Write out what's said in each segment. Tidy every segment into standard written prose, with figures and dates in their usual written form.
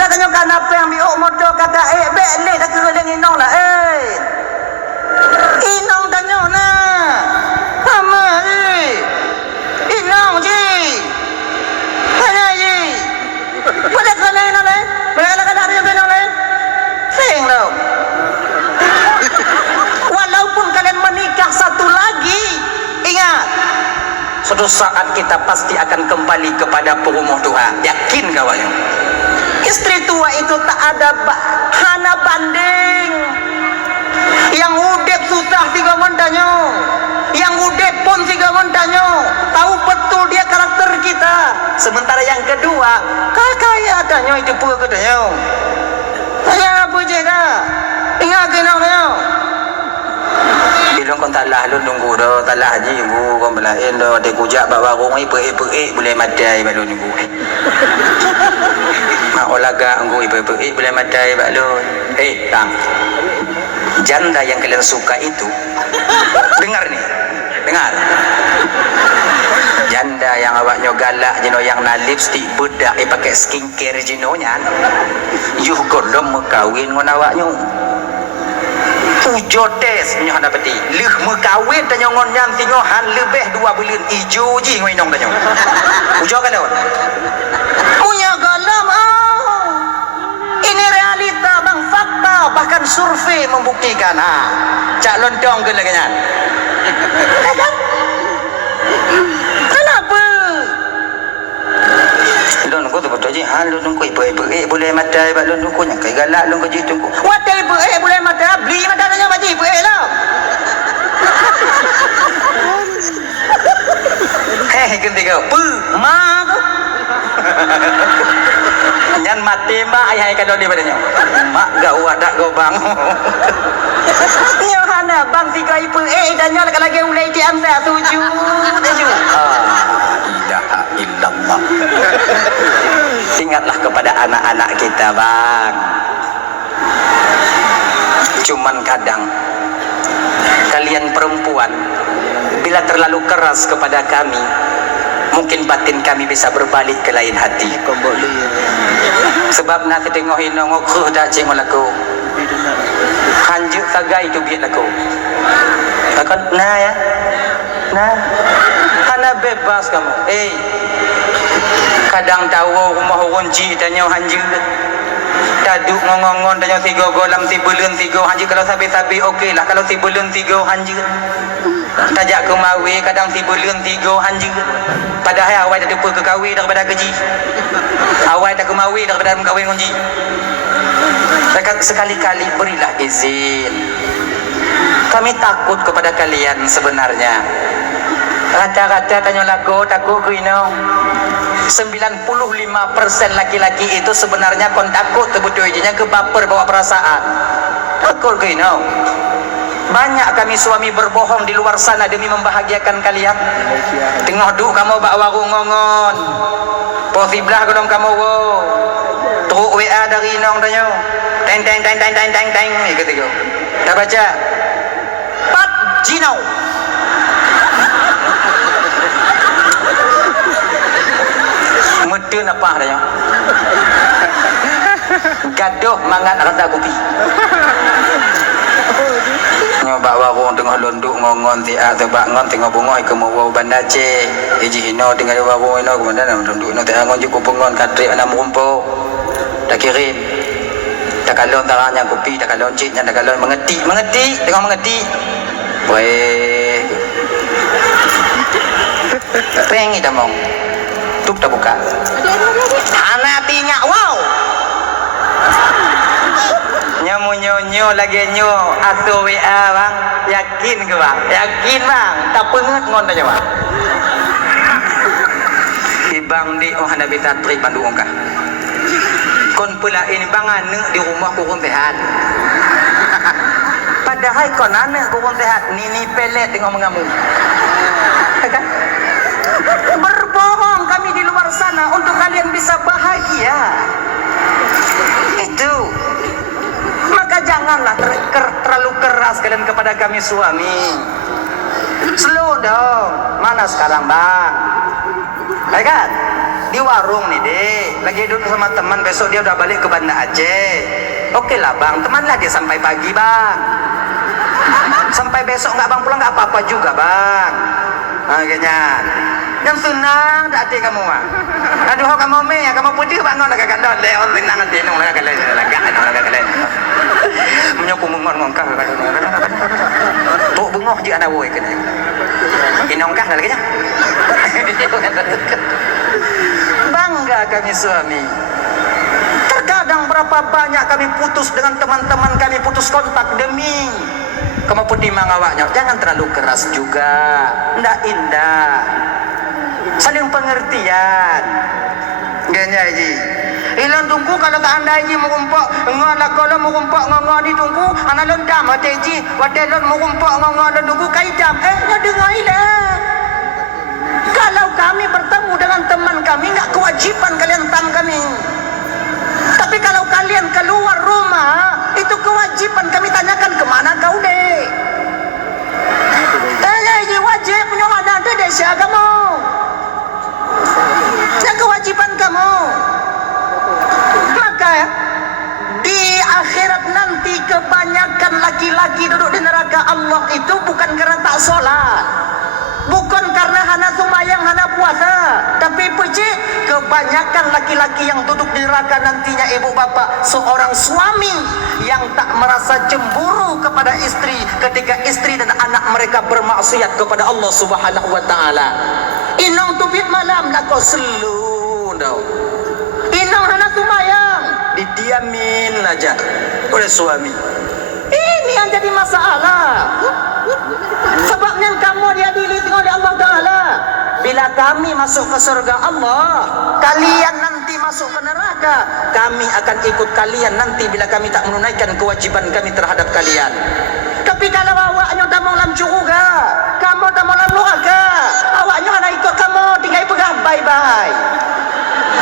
Bila tanya kenapa yang biok motor kata bele tak kira dengan inong lah inong tanya nah sama inong je mana je boleh kena inong lain boleh kena dia inong lain sing lo walaupun kalian menikah satu lagi ingat suatu saat kita pasti akan kembali kepada perumah Tuhan. Yakin kawannya? Istri tua itu tak ada hana banding. Yang udep susah tiga montanyo, yang udep pun tiga montanyo. Tahu betul dia karakter kita. Sementara yang kedua, kaya tanyo itu pun katanya. Saya apa je dah? Ingat kenal tanyo. Bilong kon talah lu nunggu dah talah haji bu kon belain dah ada kujak bak warung ai peik boleh madai bak lu nunggu mak olaga ngui peik boleh madai bak lu tang janda yang kalian suka itu dengar nih dengar janda yang awaknya galak jeno yang na lipstick bedak pakai skincare jeno nya yuh godom kawin ngon awaknya ujotes punya hana peti leh mekawin tanya ngon yang tingohan lebih 2 bulan ijo ji ngoi nong tanya ujo kan on punya galam ini realita bang fakta bahkan survei membuktikan cak lontong ke lagi kan kenapa lu nunggu tu betul je lu nunggu ibu boleh mata bak lu nunggu nya kai galak lu kerja tunggu watai ibu boleh mata beli mata tanya baji ibu lah ganti kau ma tu nyan mati mak ayah kado di badannya mak gak wadak go bang nyo hana bang tiga ibu dan nyo lagi ulai di amsa tuju ilaha illallah. Ingatlah kepada anak-anak kita bang. Cuman kadang kalian perempuan bila terlalu keras kepada kami, mungkin batin kami bisa berbalik ke lain hati. Sebab nak tengohin ngok dak cing laku. Hanjuk tagai tu biat laku. Takut nah ya. Nah. Hana bebas kamu. Kadang tahu rumah kunci tanya hanju. Taduk ngongon tanya 3 golam 3 bulan 3 hanju kalau sabi-sabi okeylah kalau 3 bulan 3 hanju. Tajak ke mawi kadang 3 bulan 3 hanju. Padahal awak tak depa ke kahwin daripada gaji. Awak tak ke mawi daripada kahwin kunci. Sekali-kali berilah izin. Kami takut kepada kalian sebenarnya. Rata-rata tanya lagu takut ke ino 95% laki-laki itu sebenarnya kon takut terbetul izinnya ke baper bawa perasaan takut ke ino banyak kami suami berbohong di luar sana demi membahagiakan kalian tengok duk kamu bak warung ngongon posiblah kodong kamu wo teruk WA dari inong tanya teng ketiga tak baca Pat Gino medun apa adanya gaduh mangan rada kopi nyoba warung tengah londuk ngongon tiak tebak ngon tengah bungoi ke mau bandar ce iji hino tinggal di warung hino kemudian londuk no tiak ngon cukup pengon kadri ana merumpo dah kirim tak kalon taranya kopi tak kalon ciknya tak kalon mengetik tengah mengetik weh pengi damong tutup tak buka anak tinggal wow nyo lagi nyo atau WA bang yakin ke bang tak pengut ngon aja bang ibang di hana bisa tri Bandung kah kon pula ini bang ane di rumah kurun sehat padahal kon ane kurun sehat nini pelet tengok mengamu kan berbohong kami di luar sana untuk kalian bisa bahagia itu maka janganlah terlalu keras kalian kepada kami suami slow dong mana sekarang bang baik kan di warung nih dek, lagi duduk sama teman, besok dia udah balik ke Banda Aceh. Oke lah bang, temanlah dia sampai pagi bang, sampai besok nggak bang pulang nggak apa-apa juga bang. Akhirnya yang senang hati kamu mah. Aduh kamu me, kamu putih bangun lagi kandon deh, orang senang nanti nung lagi kalian lagi kalian. Menyokong ngongkah tuh bengok jika anak boy kena. Inongkah lagi nya. Bangga kami suami. Terkadang berapa banyak kami putus dengan teman-teman kami, putus kontak demi kamu putih mangawaknya. Jangan terlalu keras juga, ndak indah. Saling pengertian. Ganya ji. Ilang tunggu kalau tak anda ji mengumpuk, ngala kalau mengumpuk nganga di tunggu, anak lendam hati ji, wadelon mengumpuk nganga dan tunggu kaidam. Dengar ilah. Kalau kami bertemu dengan teman kami, enggak kewajiban kalian tam kami. Tapi kalau kalian keluar rumah, itu kewajiban kami tanyakan kemana kau dek. Ini wajib punya ada desa kamu. Yang kewajiban kamu. Maka di akhirat nanti kebanyakan laki-laki duduk di neraka Allah itu bukan karena tak sholat, bukan karena hana sumayang, hana puasa, tapi puji kebanyakan laki-laki yang duduk di neraka nantinya ibu bapak, seorang suami yang tak merasa cemburu kepada istri ketika istri dan anak mereka bermaksiat kepada Allah Subhanahu wa taala. Inong tubit malam nak kau selu dau. Inong hana sumayang, didiamin aja oleh suami. Ini yang jadi masalah. Sebabnya kamu diadili oleh Allah Ta'ala. Bila kami masuk ke surga Allah, kalian nanti masuk ke neraka. Kami akan ikut kalian nanti bila kami tak menunaikan kewajiban kami terhadap kalian. Tapi kalau awaknya tak mau dalam syurga, kamu tak mau dalam neraka, awaknya hanya ikut kamu, tinggal pegang bye-bye.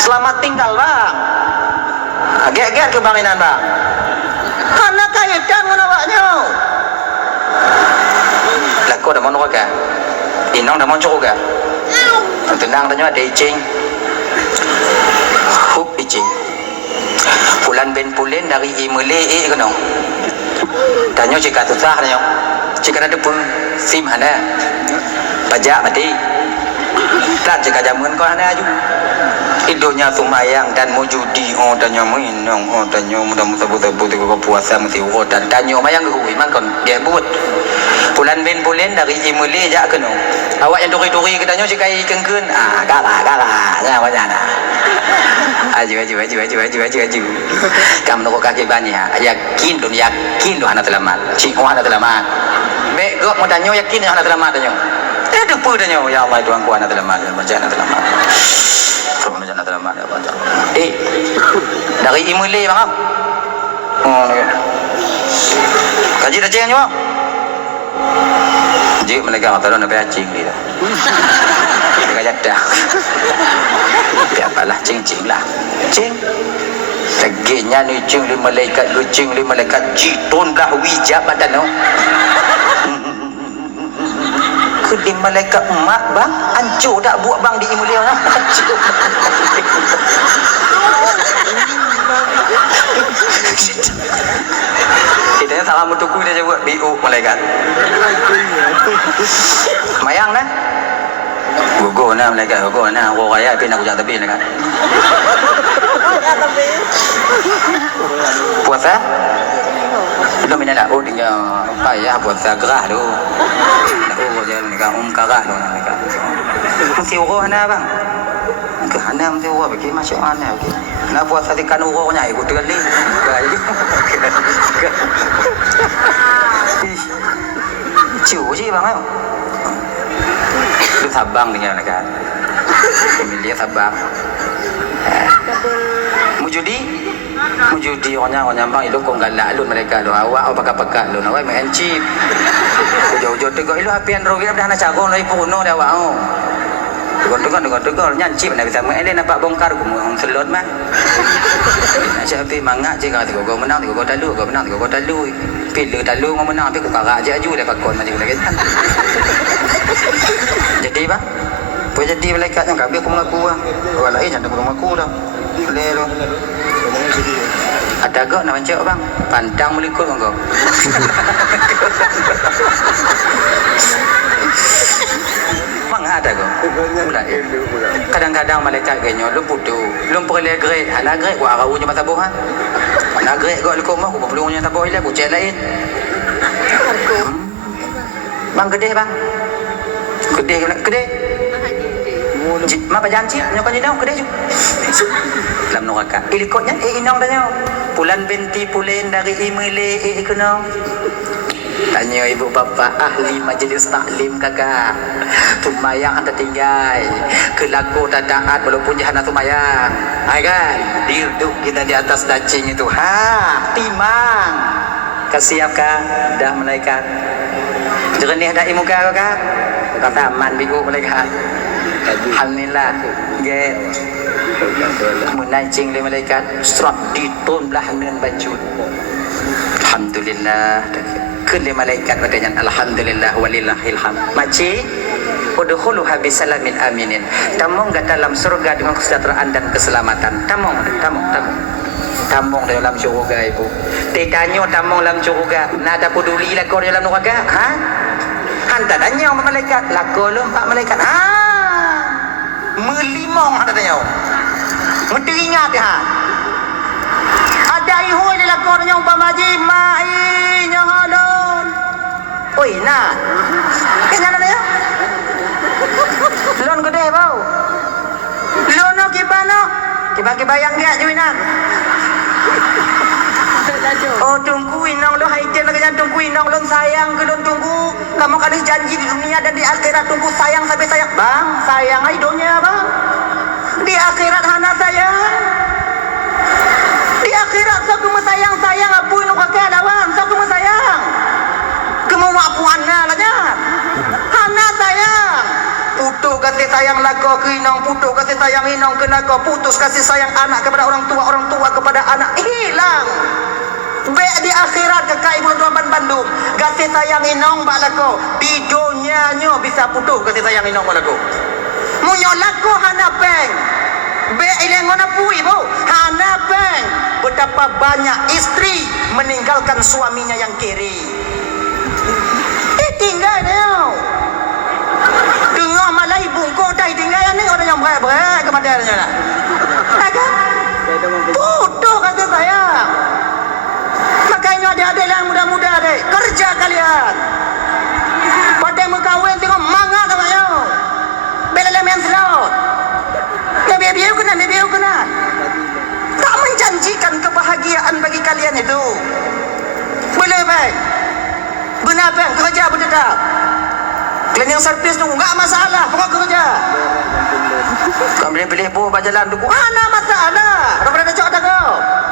Selamat tinggal bang. Agak-agak kebanginan bang. Karena kaitan dengan awaknya. Laku dah mau neraka, inong dah mau syurga. Tenang tanya ada icing, hup icing. Pulan ben pulen dari imule kono. Tanya jika susah tanya, jika ada pun sim hana, pajak mati. Dan jika jamuan kau hana aju. Idonya sumayang dan mujudi, oh tanya minong, oh tanya mudah-mudah buta-buta kau puasa mesti urut dan tanya mayang ke hui man kon dia buat. Pulan ben pulen dari imule jak kono. Awak yang duri-duri katanya jika ikengkeun, kalah, jangan banyak. Aju. Kamu nak kaki banyak, yakin tu anak selamat. Cik anak selamat. Mek gok mau tanya yakin anak selamat tanya. Depu tanya, ya Allah Tuhan ku anak selamat, baca anak selamat. Kamu anak selamat baca. Dari imule bang. Oh, kaji dah cengnya bang. Jik mereka kata nak bayar cing dia. Mereka jadah. Biarlah cing lah. Cing. Seginya ni cing li malaikat, lu cing li malaikat jitun lah wijab badan no. Kedi malaikat emak bang, hancur tak buat bang di imulia lah. Hancur. Kita salah mutuku dia buat BU malaikat. Mayang nah. Gugur nah malaikat, gugur nah. Orang raya pin aku jangan tepi malaikat. Puasa? Belum ini dah. Oh tinggal payah puasa gerah tu. Oh jangan nikah karah tu malaikat. Mesti orang nah bang. Kerana mesti orang bagi macam mana bagi. Nak puasa ikan urangnya ikut kali. Ciu je bang ayo. Lu Sabang dengan mereka. Emilia Sabang. Mujudi orangnya bang itu kau galak lu mereka lu awak pakai lu awak main chip. Jauh-jauh tegak lu apian rogi dah nak cago lagi puno dah awak. Dengar nyanci mana bisa main dia nampak bongkar ku orang selot mah. Siapa mangak je kata kau menang kau talu kau menang kau talu. Pilih talu kau menang tapi kau karak je aju dah pakon macam lagi. Jadi bang Apa jadi malaikatnya kabeh aku mengaku ah. Orang lain jangan mengaku dah. Lelo. Ada gak nama cewek bang? Pandang melikut enggak? Mang ada kok. Kadang-kadang malaikat genyo lu putu, lu perlu grade, ana grade gua araunya mata boha. Ana grade gua lu mah gua perlu nya taboh ile gua cek lain. Bang gede bang. Gede. Mapa janji nyokon inong gede ju. Lam no ka. Ilikotnya inong danyo. Pulan binti pulen dari imile ikuno. Tanya ibu bapa ahli majlis taklim kakak. Tumayang anda tinggal. Kelaku tak taat walaupun jahana tumayang. Hai kan? Duduk kita di atas dacing itu. Ha, timang. Kasiapkah dah malaikat? Jernih dah muka kakak. Kata aman biku malaikat. Alhamdulillah. Get. Menancing le malaikat. Serap ditun belah dengan baju. Alhamdulillah. Kulli malaikat wadanya alhamdulillah walillahil hamd. Maci udkhuluha bisalamin aminin. Tamong ke dalam surga dengan kesejahteraan dan keselamatan. Tamong dalam surga ibu. Tetanyo tamong dalam surga. Nada peduli lah kau dalam surga. Ha? Anta tanya malaikat lako lu empat malaikat. Ha? Melimong anta tanya. Ngeringat ha. Ada ihoi lakornya umpamaji mai nyahalon. Oi na. Kenapa dia? Lon gede bau. Lono kibano. Kibayang dia juinan. Oh tunggu inang lo haiten lagi jangan tunggu inang lo sayang ke lo tunggu. Kamu kali janji di dunia dan di akhirat tunggu sayang sampai sayang. Bang, sayang aidonya bang. Di akhirat hana sayang. Di akhirat saya cuma sayang apa yang nak kata lawan saya cuma sayang kemampuan lah nya hana sayang putus kasih sayang lagu ke inang putus kasih sayang inang ke lagu putus kasih sayang anak kepada orang tua kepada anak hilang baik di akhirat kakak ibu tuan Bandung kasih sayang inang bak lagu di dunia nyo bisa putus kasih sayang inang bak lagu munyo lagu hana peng be ilengon apa ibu hana peng betapa banyak istri meninggalkan suaminya yang kiri tinggal dia dengar malai bungkuk dah tinggal ni orang yang berat kemadanya lah kan bodoh kata saya makanya adik-adik yang muda-muda dek kerja kalian pada mengkawin tengok mangat katanya bela lemen selot biar kena tak menjanjikan kebahagiaan bagi kalian itu boleh baik benar baik kerja bertetap cleaning service tu enggak masalah pokok kerja kau pilih buah berjalan tu ada masalah orang ada cok tak kau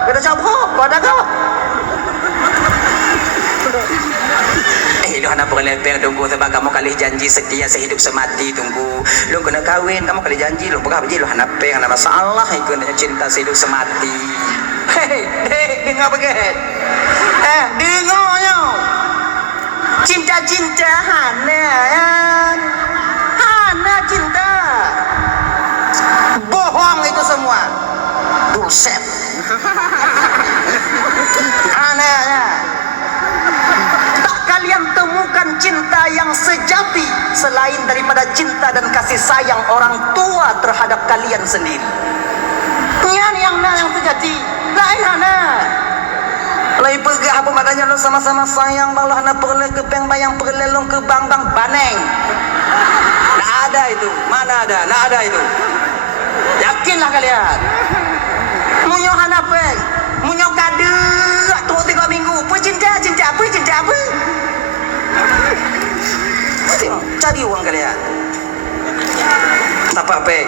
ada cok kau ada kau lu anak berlepeng tunggu sebab kamu kali janji setia sehidup semati tunggu lu kena kahwin kamu kali janji lu berapa je lu anak peng ada masalah ikut cinta sehidup semati hei dengar begitu dengarnya cinta hana cinta bohong itu semua bullshit anehnya kalian temukan cinta yang sejati selain daripada cinta dan kasih sayang orang tua terhadap kalian sendiri. Yang sejati lain hana. Lain pergi apa matanya lo sama-sama sayang balah hana perlu ke bank bayang perlelong ke bank baneng. Tak ada itu. Mana ada? Tak ada itu. Yakinlah kalian. Munyo hana peng, munyo kade tu 3 minggu. Cinta apa? Cari uang kalian. Tak apa peng.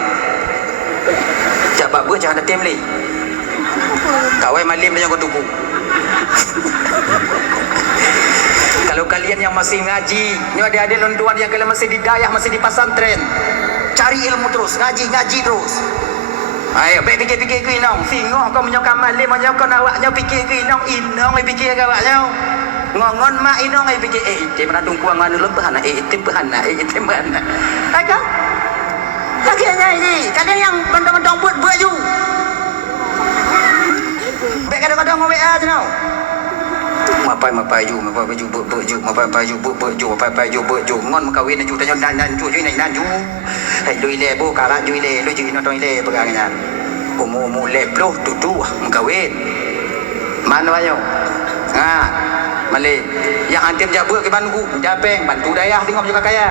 Jabak ber jangan ada tim li. Kawai malim yang kau tunggu. Kalau kalian yang masih ngaji, ni ada lontuan yang kalian masih di dayah, masih di pesantren, cari ilmu terus, ngaji terus. Ayo, fikir ke inong. Singoh kau menyokong malim, menyokong awaknya fikir ke inong fikir ke awaknya. Ngongon mak inong fikir, itu mana tungkuang mana lu bahana, itu bahana. Ayo. Kakeknya ini, kadang yang bentang-bentang buat baju. Baik kadang-kadang mau WA tu tau. Mapai baju, ngon makawin na ju tanyo nan ju Hai lui le bu kala ju le, lui ju no tong le pegangnya. Umu le ploh tutu makawin. Mana banyo? Male yang antim jabu ke Bandung, Japeng, bantu dayah tengok juga kaya.